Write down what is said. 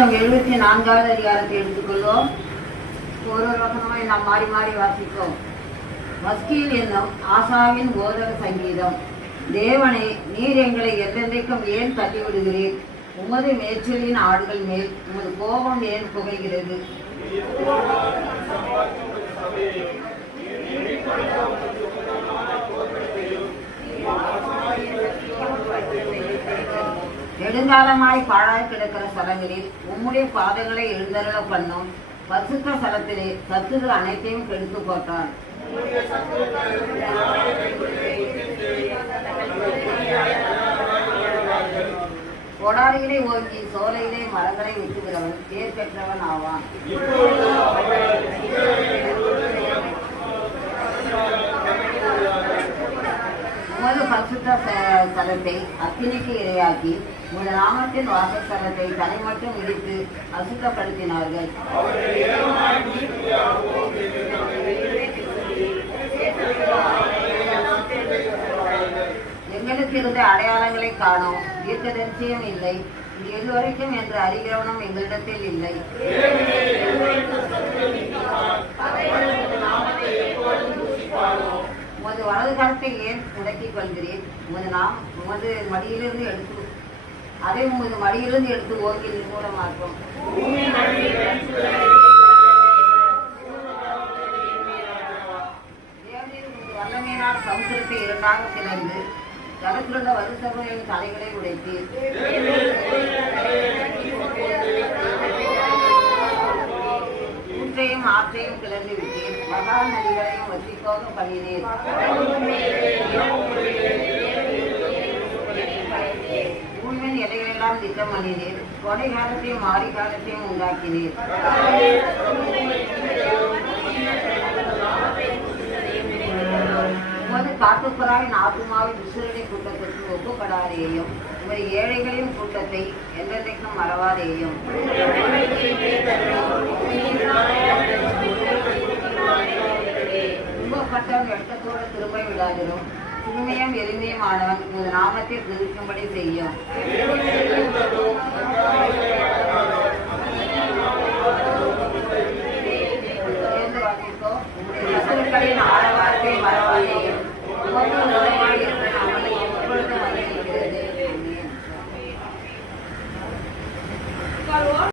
சங்கீதம் 74வது அதிகாரத்தை எடுத்துக்கொள்வோம். ஒரு வசனமாய் நாம் மாறி மாறி வாசிப்போம். மஸ்கீல் என்னும் ஆசாவின் போதக சங்கீதம். தேவனே, நீர் எங்களை என்றென்றைக்கும் ஏன் தள்ளிவிடுகிறீர்? உமது மேய்ச்சலின் ஆடுகள் மேல் உமது கோபம் ஏன் புகைகிறது? நெடுங்காலமாய் பாழாய் கிடக்கிற ஸ்தலங்களில் உம்முடைய பாதங்களை எழுந்தருள பண்ணும் பரிசுத்த ஸ்தலத்திலே சத்துரு அனைத்தையும் கெடுத்து போட்டான். கொடாரிகளை ஓங்கி சோலையிலே மரங்களை வெட்டுகிறவன் பேர் பெற்றவன் ஆவான். உமது பரிசுத்த ஸ்தலத்தை அக்கினிக்கு இரையாக்கி உமது நாமத்தின் வாசஸ்தலத்தை தலை மட்டும் இடித்து அசுத்தப்படுத்தினார்கள். எங்களுக்கு இருந்த அடையாளங்களை காணோம், தீர்க்கதரிசியும் இல்லை, இது எதுவரைக்கும் என்று அறிகிறவனும் எங்களிடத்தில் இல்லை. உமது வலது கரத்தை ஏன் முடக்கிக் கொள்கிறேன்? உமது மடியிலிருந்து எடுத்து அதை உமது மடியிலிருந்து எடுத்து ஓங்கி நிர்மூலமாக்கும். வல்லமையினால் சமுத்திரத்தை இரண்டாக பிளந்து ஜலத்திலுள்ள வருஷங்களின் தலைகளை உடைத்தீர். ஊற்றையும் ஆற்றையும் கிளந்து விட்டீர், மகா நதிகளையும் வற்றிப்போக பண்ணினீர். பூமியின் இலைகளெல்லாம் திட்டம் பண்ணினீர், கொடை காலத்தையும் மாறி காலத்தையும் உண்டாக்கினீர். உமது காட்டுப்புறாவின் ஆத்துமாவின் விசுரனை கூட்டத்திற்கு ஒப்புப்படாதேயும், உமது ஏழைகளின் கூட்டத்தை என்றென்றைக்கும் மறவாதேயும். துன்பப்பட்டவன் வெட்டத்தோடு திரும்ப விடாதிரும், சிறுமையும் எளிமையும் ஆனவன் உமது நாமத்தை துதிக்கும்படி செய்யும்.